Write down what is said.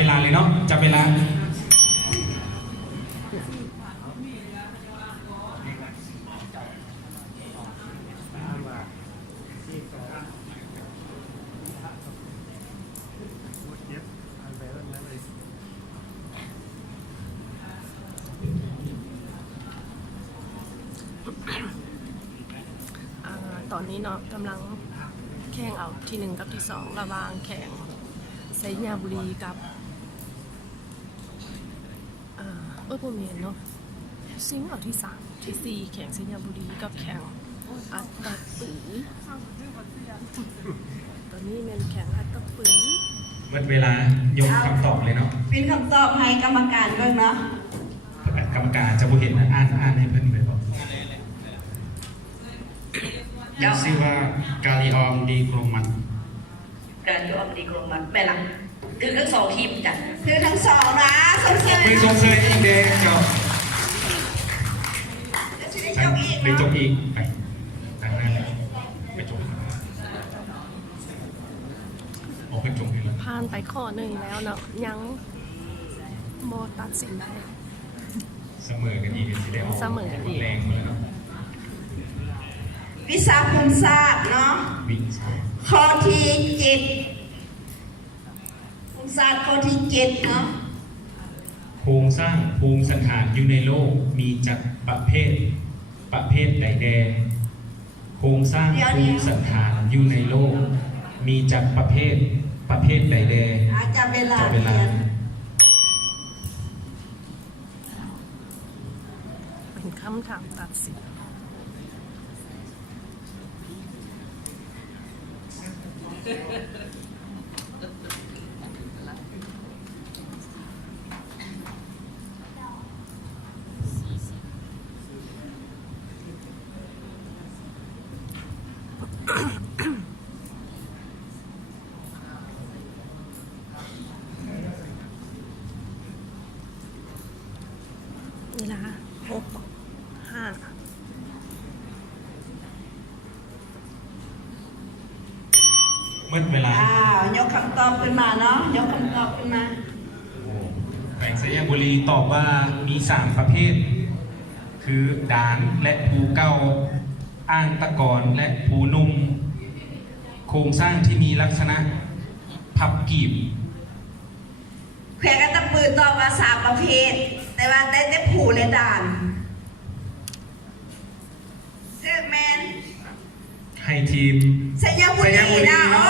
เวลาเลยเนาะจับเวลาตอนนี้เนาะกำลังแข่งเอาที่1กับที่2ระหว่างแข่งไซญาบุรีกับโปรเมียนเนาะซิงเอาที่3ที่4แข่งไซญาบุรีกับแข่งอัตตปือตอนนี้เป็นแข่งอัตตปือเมื่อเวลายกคำตอบเลยเนาะเป็นคำตอบให้กรรมการเบิ่งเนาะกรรมการจะบ่เห็นอ่านให้เพื่อนเลยบอกชื่อว่ากาลิออมดีโครมันการยอมดีกรมมันแม่หลังคือทั้งสองทีมจ้ะคือทั้งสองนะสมเสยเป็นทรงเซยอีกเด้เจ้าไปจบอีกไปทางหน้าเลยไปจบออกไปจบอีกแล้วผ่านไปข้อหนึ่งแล้วเนาะยังโมตัดสินได้เสมอกันอีกสิได้ออกแรงเลยเนาะวิสาภูมิศาสตร์เนาะข้อที่7ภูมิศาสตร์ข้อที่7เนาะโครงสร้างภูมิสันฐานอยู่ในโลกมีจัดประเภทใดแดโครงสร้างภูมิสันฐานอยู่ในโลกมีจัดประเภทใดแดจับเวลาเป็นคำถามตัดสินเวลา6:05เมื่อเวลายกคำตอบขึ้นมาเนาะยกคำตอบขึ้นมาแข่งไซญาบุรีตอบว่ามี3ประเภทคือด่านและภูเก้าอ้างตะกอนและภูนุ่มโครงสร้างที่มีลักษณะพับกีบแขวงอัตตปือตอบว่า3ประเภทแต่ว่าได้ผูและด่านซึ่งแมนให้ทีมไซญาบุรีนะโอ้